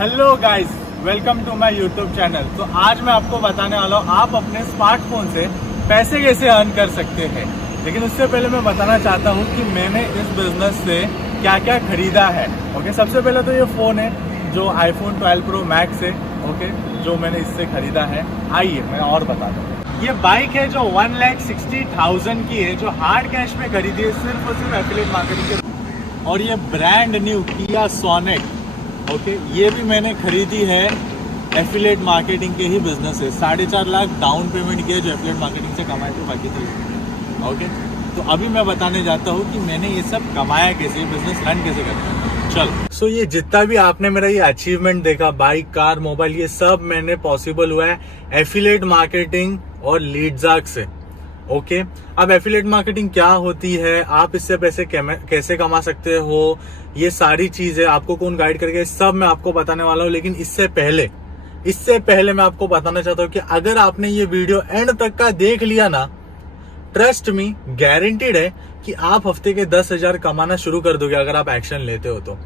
Hello guys, welcome to my YouTube channel. तो आज मैं आपको बताने वाला हूँ आप अपने स्मार्टफोन से पैसे कैसे अर्न कर सकते हैं। लेकिन उससे पहले मैं बताना चाहता हूँ कि मैंने इस बिजनेस से क्या क्या खरीदा है। ओके, सबसे पहले तो ये फोन है जो आईफोन 12 प्रो मैक्स है। ओके, जो मैंने इससे खरीदा है। आइए मैं और बता दूँ। ये बाइक है जो 1,60,000 की है, जो हार्ड कैश में खरीदी है सिर्फ और सिर्फ एफिलिएट मार्केटिंग के। और ये ब्रांड न्यू किया सोनेट, ओके, ये भी मैंने खरीदी है एफिलिएट मार्केटिंग के ही बिजनेस से। 4.5 लाख डाउन पेमेंट किया जो एफिलिएट मार्केटिंग से कमाए थे, बाकी थी। ओके, तो अभी मैं बताने जाता हूँ कि मैंने ये सब कमाया कैसे, बिजनेस रन कैसे करना है। चलो, सो ये जितना भी आपने मेरा ये अचीवमेंट देखा, बाइक, कार, मोबाइल, ये सब मैंने पॉसिबल हुआ है एफिलिएट मार्केटिंग और लीडजार्ग से। ओके, अब एफिलिएट मार्केटिंग क्या होती है, आप इससे पैसे कैसे कमा सकते हो, ये सारी चीजें आपको कौन गाइड करेगा, सब मैं आपको बताने वाला हूँ। लेकिन इससे पहले मैं आपको बताना चाहता हूँ कि अगर आपने ये वीडियो एंड तक का देख लिया ना, ट्रस्ट मी, गारंटीड है कि आप हफ्ते के 10,000 कमाना शुरू कर दोगे अगर आप एक्शन लेते हो तो।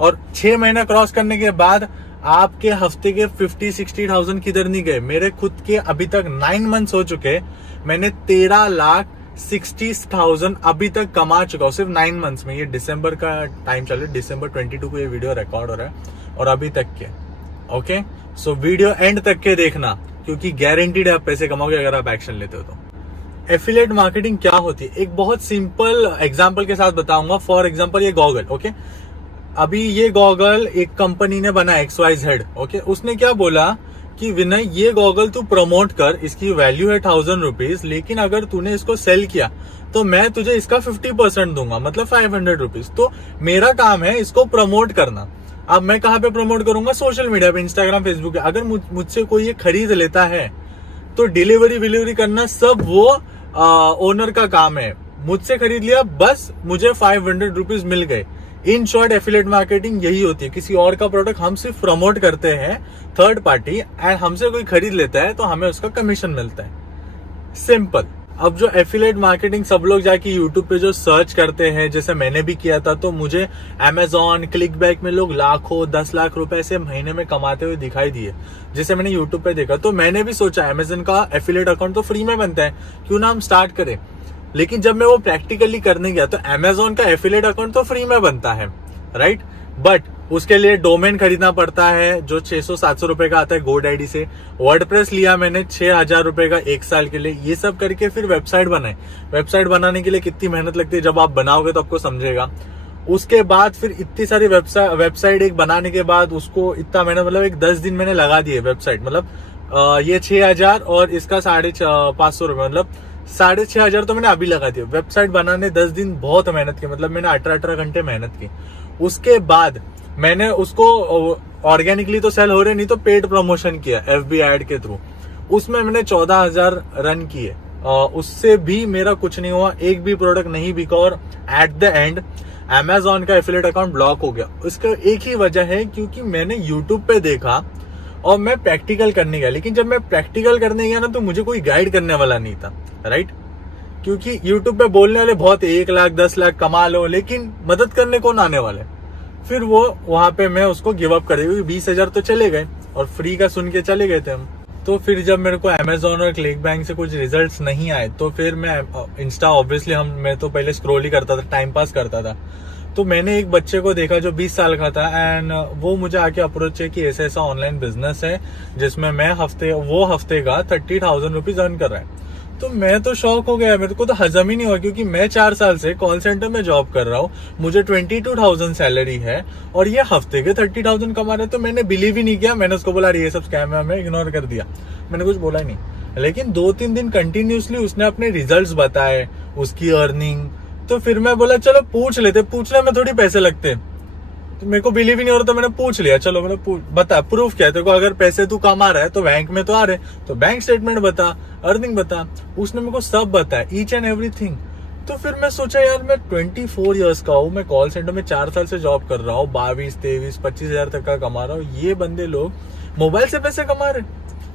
और 6 महीना क्रॉस करने के बाद आपके हफ्ते के 50-60,000 किधर नहीं गए। मेरे खुद के अभी तक 9 मंथ्स हो चुके, मैंने 13,60,000 अभी तक कमा चुका हूँ सिर्फ 9 मंथ्स में। ये दिसंबर का टाइम चल रहा है, दिसंबर 22 को ये वीडियो रिकॉर्ड हो रहा है और अभी तक के। ओके, सो वीडियो एंड तक के देखना, क्योंकि गारंटीड है आप पैसे कमाओगे अगर आप एक्शन लेते हो तो। एफिलिएट मार्केटिंग क्या होती है, एक बहुत सिंपल एग्जाम्पल के साथ बताऊंगा। फॉर एग्जाम्पल ये गॉगल, ओके, अभी ये गॉगल एक कंपनी ने बना XYZ। ओके, उसने क्या बोला कि विनय ये गॉगल तू प्रमोट कर, इसकी वैल्यू है 1000 रुपीज, लेकिन अगर तूने इसको सेल किया तो मैं तुझे इसका 50% दूंगा, मतलब 500 रुपीज। तो मेरा काम है इसको प्रमोट करना। अब मैं कहाँ पे प्रमोट करूंगा? सोशल मीडिया पे, इंस्टाग्राम, फेसबुक पे। अगर मुझसे कोई ये खरीद लेता है तो डिलीवरी करना सब वो ओनर का काम है। मुझसे खरीद लिया, बस मुझे 500 रुपीज मिल गए। इन शॉर्ट एफिलिएट मार्केटिंग यही होती है। किसी और का प्रोडक्ट हम सिर्फ प्रमोट करते हैं थर्ड पार्टी, एंड हमसे कोई खरीद लेता है तो हमें उसका कमीशन मिलता है। सिंपल। अब जो एफिलिएट मार्केटिंग सब लोग जाके यूट्यूब पे जो सर्च करते हैं, जैसे मैंने भी किया था, तो मुझे अमेजॉन, क्लिकबैक में लोग लाखों 10 लाख रुपए से महीने में कमाते हुए दिखाई दिए, जिसे मैंने यूट्यूब पे देखा। तो मैंने भी सोचा अमेजॉन का एफिलिएट अकाउंट तो फ्री में बनता है, क्यों ना हम स्टार्ट करें। लेकिन जब मैं वो प्रैक्टिकली करने गया तो अमेजॉन का एफिलिएट अकाउंट तो फ्री में बनता है, राइट, बट उसके लिए डोमेन खरीदना पड़ता है जो 600-700 रुपए का आता है GoDaddy से। वर्डप्रेस लिया मैंने 6,000 रुपए का 1 साल के लिए। ये सब करके फिर वेबसाइट बनाए। वेबसाइट बनाने के लिए कितनी मेहनत लगती है जब आप बनाओगे तो आपको समझेगा। उसके बाद फिर इतनी सारी वेबसाइट एक बनाने के बाद उसको इतना मेहनत, मतलब एक 10 दिन मैंने लगा दिए वेबसाइट। मतलब ये 6,000 और इसका 550 रुपए, मतलब 6,500 तो मैंने अभी लगा दिया। वेबसाइट बनाने 10 दिन बहुत मेहनत की, मतलब मैंने 18 घंटे मेहनत की। उसके बाद मैंने उसको ऑर्गेनिकली तो सेल हो रहे, नहीं तो पेड प्रमोशन किया FB एड के थ्रू। उसमें मैंने 14,000 रन किए। उससे भी मेरा कुछ नहीं हुआ, एक भी प्रोडक्ट नहीं बिका और एट द एंड अमेजॉन का एफिलिएट अकाउंट ब्लॉक हो गया। उसका एक ही वजह है, क्योंकि मैंने यूट्यूब पे देखा और मैं प्रैक्टिकल करने गया। लेकिन जब मैं प्रैक्टिकल करने गया ना, तो मुझे कोई गाइड करने वाला नहीं था, राइट, क्योंकि यूट्यूब पे बोलने वाले बहुत 1 लाख 10 लाख कमा लो, लेकिन मदद करने कौन आने वाले। फिर वो वहां पे मैं उसको गिव अप कर दिया, क्योंकि 20,000 तो चले गए और फ्री का सुन के चले गए थे हम। तो फिर जब मेरे को अमेजॉन और क्लिकबैंक से कुछ रिजल्ट्स नहीं आए, तो फिर मैं इंस्टा, ऑब्वियसली मैं तो पहले स्क्रॉल ही करता था, टाइम पास करता था। तो मैंने एक बच्चे को देखा जो 20 साल का था, एंड वो मुझे आके अप्रोच किया कि ऐसा ऑनलाइन बिजनेस है जिसमें मैं हफ्ते का 30,000 रुपीज अर्न कर रहा है। तो मैं तो शॉक हो गया, मेरे को तो हजम ही नहीं हुआ, क्योंकि मैं 4 साल से कॉल सेंटर में जॉब कर रहा हूँ, मुझे 22,000 सैलरी है और ये हफ्ते के 30,000 कमा रहे। तो मैंने बिलीव ही नहीं किया। मैंने उसको बोला ये सब स्कैम है, मैं इग्नोर कर दिया, मैंने कुछ बोला ही नहीं। लेकिन 2-3 दिन कंटिन्यूसली उसने अपने रिजल्ट्स बताए, उसकी अर्निंग। तो फिर मैं बोला चलो पूछ लेते, पूछने में थोड़ी पैसे लगते। तो मेरे को बिलीव ही नहीं हो रहा, तो मैंने पूछ लिया, चलो मैंने बता प्रूफ क्या है तेरे को, अगर पैसे तू कमा रहा है तो बैंक में तो आ रहे, तो बैंक स्टेटमेंट बता, अर्निंग बता। उसने मेरे को सब बताया, ईच एंड एवरीथिंग। तो फिर मैं सोचा यार, मैं 24 इयर्स का हूँ, मैं कॉल सेंटर में 4 साल से जॉब कर रहा हूँ, 22, 23, 25,000 तक का कमा रहा हूँ। ये बंदे लोग मोबाइल से पैसे कमा रहे,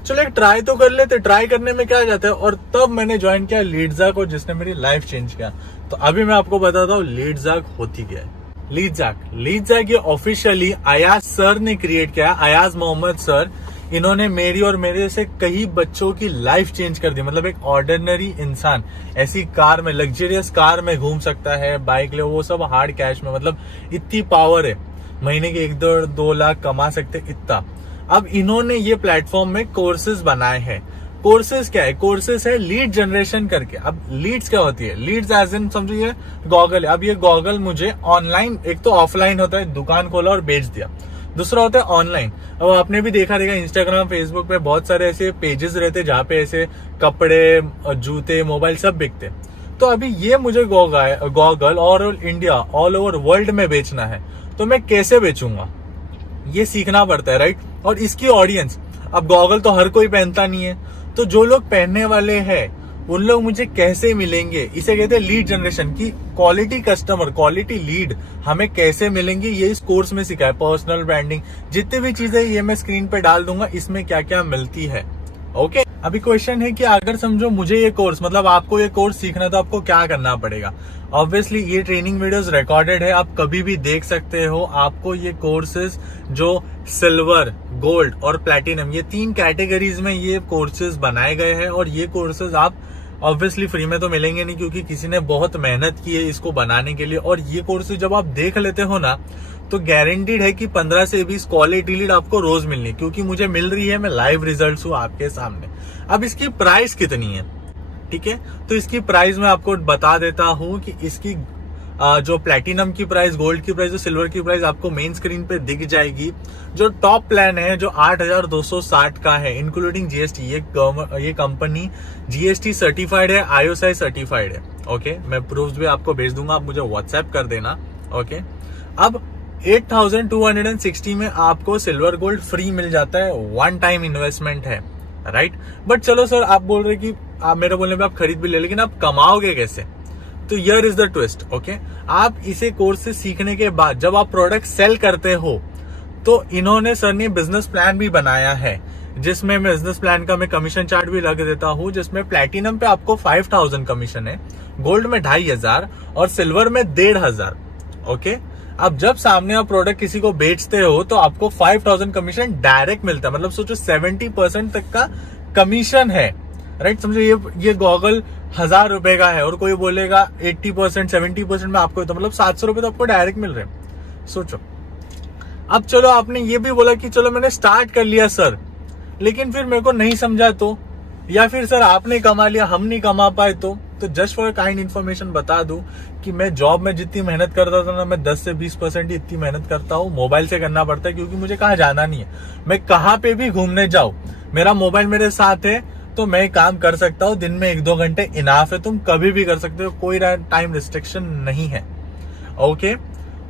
चलो एक ट्राई तो कर लेते। ट्राई करने में क्या जाता है। और तब मैंने ज्वाइन किया लीडजार्ग को, जिसने मेरी लाइफ चेंज किया। तो अभी मैं आपको बताता हूँ लीडजार्ग होती क्या है। लीडजैक ये ऑफिशियली अयाज सर ने क्रिएट किया, अयाज मोहम्मद सर। इन्होंने मेरी और मेरे से कई बच्चों की लाइफ चेंज कर दी। मतलब एक ऑर्डिनरी इंसान ऐसी कार में, लग्जरियस कार में घूम सकता है, बाइक ले, वो सब हार्ड कैश में। मतलब इतनी पावर है, महीने के 1-2 लाख कमा सकते इतना। अब इन्होंने ये प्लेटफॉर्म में कोर्सेज बनाए हैं। कोर्सेज क्या है? कोर्सेज है लीड जनरेशन करके। अब लीड्स क्या होती है? लीड्स एज इन समझिए गॉगल। अब ये गॉगल मुझे ऑनलाइन, एक तो ऑफलाइन होता है, दुकान खोला और बेच दिया, दूसरा होता है ऑनलाइन। अब आपने भी देखा रहेगा इंस्टाग्राम, फेसबुक पे बहुत सारे ऐसे पेजेस रहते हैं जहाँ पे ऐसे कपड़े, जूते, मोबाइल सब बिकते। तो अभी ये मुझे goggle all India, all over world में बेचना है, तो मैं कैसे बेचूंगा? ये सीखना पड़ता है, राइट? और इसकी ऑडियंस, अब गॉगल तो हर कोई पहनता नहीं है, तो जो लोग पहनने वाले हैं उन लोग मुझे कैसे मिलेंगे? इसे कहते हैं लीड जनरेशन की। क्वालिटी कस्टमर, क्वालिटी लीड हमें कैसे मिलेंगे, ये इस कोर्स में सिखाया। पर्सनल ब्रांडिंग, जितनी भी चीजें ये मैं स्क्रीन पे डाल दूंगा, इसमें क्या क्या मिलती है। ओके, अभी क्वेश्चन है कि अगर समझो मुझे ये कोर्स, मतलब आपको ये कोर्स सीखना, तो आपको क्या करना पड़ेगा? ऑब्वियसली ये ट्रेनिंग वीडियोस रिकॉर्डेड है, आप कभी भी देख सकते हो। आपको ये कोर्सेज जो सिल्वर, गोल्ड और प्लैटिनम, ये 3 कैटेगरीज में ये कोर्सेज बनाए गए हैं। और ये कोर्सेज आप ऑब्वियसली फ्री में तो मिलेंगे नहीं, क्योंकि किसी ने बहुत मेहनत की है इसको बनाने के लिए। और ये कोर्सेज जब आप देख लेते हो ना, तो गारंटीड है कि 15 से 20 क्वालिटी लीड आपको रोज मिलनी है, क्योंकि मुझे मिल रही है, मैं लाइव रिजल्ट्स हूं आपके सामने। अब इसकी प्राइस कितनी है, ठीक है? तो इसकी प्राइस मैं आपको बता देता हूं कि इसकी जो प्लैटिनम की प्राइस, गोल्ड की प्राइस और सिल्वर की प्राइस आपको मेन स्क्रीन पे दिख जाएगी। जो टॉप प्लान है जो 8,260 का है इंक्लूडिंग जीएसटी, ये कंपनी जीएसटी सर्टिफाइड है, आईओएसआई सर्टिफाइड है। ओके, मैं प्रूफ्स भी आपको भेज दूंगा, आप मुझे व्हाट्सएप कर देना। ओके, अब 8,260 में आपको सिल्वर गोल्ड फ्री मिल जाता है, वन टाइम इन्वेस्टमेंट है, राइट? बट चलो सर, आप बोल रहे कि आप मेरे बोलने पे आप खरीद भी ले, लेकिन आप कमाओगे कैसे? तो here is the twist. Okay, आप इसे कोर्स से सीखने के बाद जब आप प्रोडक्ट सेल करते हो, तो इन्होंने सर ने बिजनेस प्लान भी बनाया है, जिसमें बिजनेस प्लान का मैं कमीशन चार्ट भी लग देता हूं, जिसमें प्लैटिनम पे आपको 5,000 कमीशन है, गोल्ड में 2,500 और सिल्वर में 1,500। ओके, अब जब सामने आप प्रोडक्ट किसी को बेचते हो तो आपको 5,000 कमीशन डायरेक्ट मिलता है। मतलब सोचो 70% तक का कमीशन है, राइट? समझो ये गॉगल 1,000 रुपए का है और कोई बोलेगा 80%, 70% में आपको, तो मतलब 700 रुपए तो आपको डायरेक्ट मिल रहे हैं। सोचो। अब चलो, आपने ये भी बोला कि चलो मैंने स्टार्ट कर लिया सर, लेकिन फिर मेरे को नहीं समझा तो, या फिर सर आपने कमा लिया हम नहीं कमा पाए तो जस्ट फॉर काइंड इन्फॉर्मेशन बता दूं कि मैं जॉब में जितनी मेहनत करता था ना, मैं 10 से 20% ही इतनी मेहनत करता हूँ। मोबाइल से करना पड़ता है, क्योंकि मुझे कहाँ जाना नहीं है, मैं कहाँ पे भी घूमने जाऊं, मेरा मोबाइल मेरे साथ है, तो मैं काम कर सकता हूँ। दिन में 1-2 घंटे इनाफ है, तुम कभी भी कर सकते हो, कोई टाइम रिस्ट्रिक्शन नहीं है। ओके,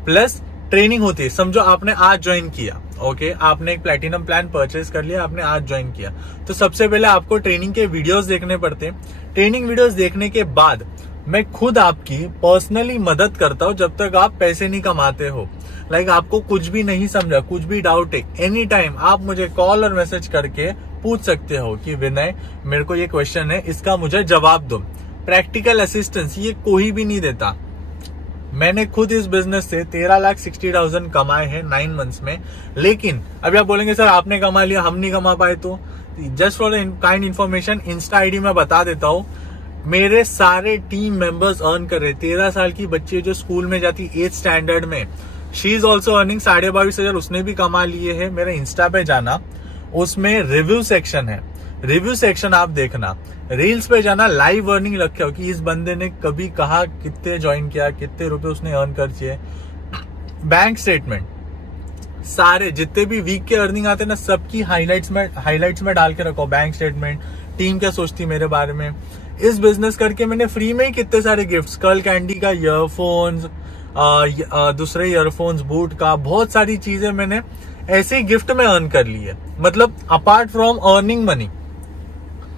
प्लस ट्रेनिंग होती है। समझो आपने आज ज्वाइन किया, ओके, आपने एक प्लैटिनम प्लान परचेज कर लिया, आपने आज ज्वाइन किया, तो सबसे पहले आपको ट्रेनिंग के वीडियोस देखने पड़ते हैं। ट्रेनिंग वीडियोस देखने के बाद मैं खुद आपकी पर्सनली मदद करता हूं जब तक आप पैसे नहीं कमाते हो। लाइक आपको कुछ भी नहीं समझा, कुछ भी डाउट है, एनी टाइम आप मुझे कॉल और मैसेज करके पूछ सकते हो कि विनय मेरे को ये क्वेश्चन है, इसका मुझे जवाब दो। प्रैक्टिकल असिस्टेंस ये कोई भी नहीं देता। मैंने खुद इस बिजनेस से 13,60,000 कमाए हैं 9 मंथ्स में। लेकिन अभी आप बोलेंगे सर आपने कमा लिया हम नहीं कमा पाए, तो just for kind information Insta ID में बता देता हूँ, मेरे सारे टीम मेंबर्स अर्न कर रहे। 13 साल की बच्ची जो स्कूल में जाती 8th स्टैंडर्ड में, शी इज ऑल्सो अर्निंग 22,500, उसने भी कमा लिए है। मेरे इंस्टा पे जाना, उसमें रिव्यू सेक्शन है, रिव्यू सेक्शन आप देखना, रील्स पे जाना, लाइव अर्निंग रखे हो कि इस बंदे ने कभी कहा, कितने ज्वाइन किया, कितने रुपए उसने अर्न कर किए। बैंक स्टेटमेंट, सारे जितने भी वीक के अर्निंग आते हैं ना, सबकी हाइलाइट्स में डाल के रखो। बैंक स्टेटमेंट, टीम क्या सोचती मेरे बारे में। इस बिजनेस करके मैंने फ्री में ही कितने सारे गिफ्ट्स, कर्ल कैंडी का ईयरफोन्स, दूसरे ईयरफोन्स, बूट का, बहुत सारी चीजें मैंने ऐसे ही गिफ्ट में अर्न कर ली है। मतलब apart from earning money,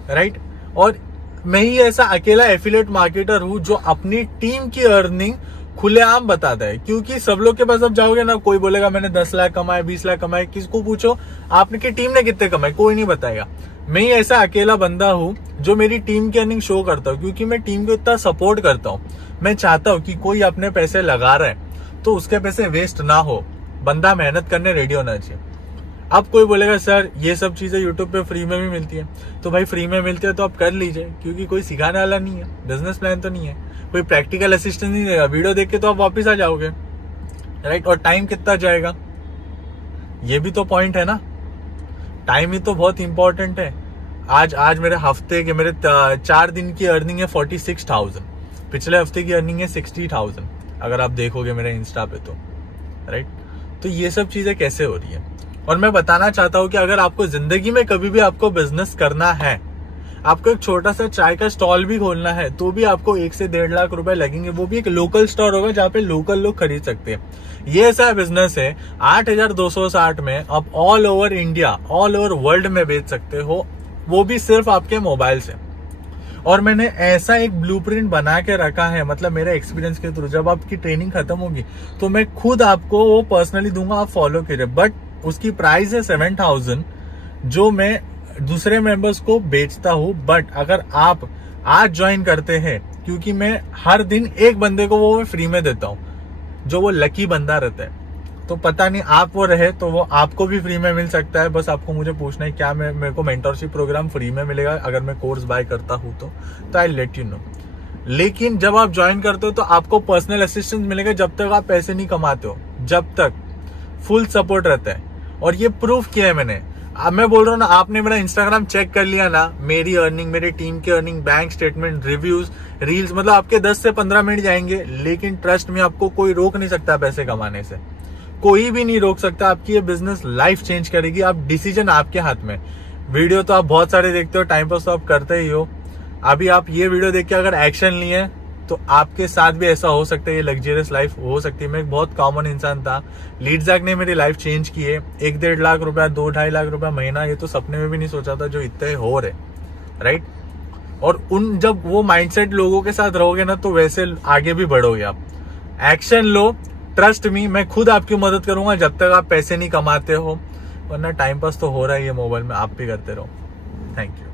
right? और मैं ही ऐसा अकेला एफिलिएट मार्केटर हूं जो अपनी टीम की अर्निंग खुलेआम बताता है। क्योंकि सब लोग के पास अब जाओगे ना, कोई बोलेगा मैंने 10 लाख कमाए, 20 लाख कमाए, किसको पूछो आपने की टीम ने कितने कमाए, कोई नहीं बताएगा। मैं ही ऐसा अकेला बंदा हूं जो मेरी टीम की अर्निंग शो करता हूं, क्योंकि मैं टीम को इतना सपोर्ट करता हूं। मैं चाहता हूं कि कोई अपने पैसे लगा रहा है तो उसके पैसे वेस्ट ना हो, बंदा मेहनत करने रेडी होना चाहिए। अब कोई बोलेगा सर ये सब चीजें यूट्यूब पे फ्री में भी मिलती है, तो भाई फ्री में मिलती है तो आप कर लीजिए, क्योंकि कोई सिखाने वाला नहीं है, बिजनेस प्लान तो नहीं है, कोई प्रैक्टिकल असिस्टेंट नहीं देगा, वीडियो देख के तो आप वापिस आ जाओगे, राइट। और टाइम कितना जाएगा, ये भी तो पॉइंट है ना, टाइम ही तो बहुत इंपॉर्टेंट है। आज मेरे हफ्ते के मेरे 4 दिन की अर्निंग है 46,000, पिछले हफ्ते की अर्निंग है 60,000, अगर आप देखोगे मेरे इंस्टा पे तो, राइट। तो ये सब चीजें कैसे हो रही है। और मैं बताना चाहता हूं कि अगर आपको जिंदगी में कभी भी आपको बिजनेस करना है, आपको एक छोटा सा चाय का स्टॉल भी खोलना है, तो भी आपको 1 से 1.5 लाख रुपए लगेंगे, वो भी एक लोकल स्टोर होगा जहाँ पे लोकल लोग खरीद सकते हैं। ये ऐसा बिजनेस है 8,260 में आप all over India, all over world में बेच सकते हो, वो भी सिर्फ आपके मोबाइल से। और मैंने ऐसा एक ब्लूप्रिंट बना के रखा है, मतलब मेरे एक्सपीरियंस के थ्रू, जब आपकी ट्रेनिंग खत्म होगी तो मैं खुद आपको वो पर्सनली दूंगा, आप फॉलो कीजिए। बट उसकी प्राइस है 7,000, जो मैं दूसरे मेंबर्स को बेचता हूं। बट अगर आप आज ज्वाइन करते हैं, क्योंकि मैं हर दिन एक बंदे को वो फ्री में देता हूं, जो वो लकी बंदा रहता है, तो पता नहीं आप वो रहे तो वो आपको भी फ्री में मिल सकता है। बस आपको मुझे पूछना है क्या मेरे को मेंटरशिप प्रोग्राम फ्री में मिलेगा अगर मैं कोर्स बाय करता हूं तो आई लेट यू नो। लेकिन जब आप ज्वाइन करते हो तो आपको पर्सनल असिस्टेंस मिलेगा जब तक आप पैसे नहीं कमाते हो, जब तक फुल सपोर्ट रहता है। और ये प्रूफ किया है मैंने। अब मैं बोल रहा हूँ ना, आपने मेरा इंस्टाग्राम चेक कर लिया ना, मेरी अर्निंग, मेरी टीम की earning, bank statement, reviews, reels, मतलब आपके 10 से 15 मिनट जाएंगे। लेकिन ट्रस्ट में आपको कोई रोक नहीं सकता पैसे कमाने से, कोई भी नहीं रोक सकता। आपकी ये बिजनेस लाइफ चेंज करेगी। आप डिसीजन आपके हाथ में। वीडियो तो आप बहुत सारे देखते हो, टाइम पास तो आप करते ही हो। अभी आप ये वीडियो देख के अगर एक्शन लिए तो आपके साथ भी ऐसा हो सकता है, ये लग्जरियस लाइफ हो सकती है। मैं एक बहुत कॉमन इंसान था, लीड जैक ने मेरी लाइफ चेंज की है। 1-1.5 लाख रुपया, 2-2.5 लाख रुपया महीना, ये तो सपने में भी नहीं सोचा था जो इतने हो रहे, राइट। और जब वो माइंडसेट लोगों के साथ रहोगे ना, तो वैसे आगे भी बढ़ोगे आप। एक्शन लो, ट्रस्ट मी, मैं खुद आपकी मदद करूंगा जब तक आप पैसे नहीं कमाते हो, वरना टाइम पास तो हो रहा है ये मोबाइल में, आप भी करते रहो। Thank you.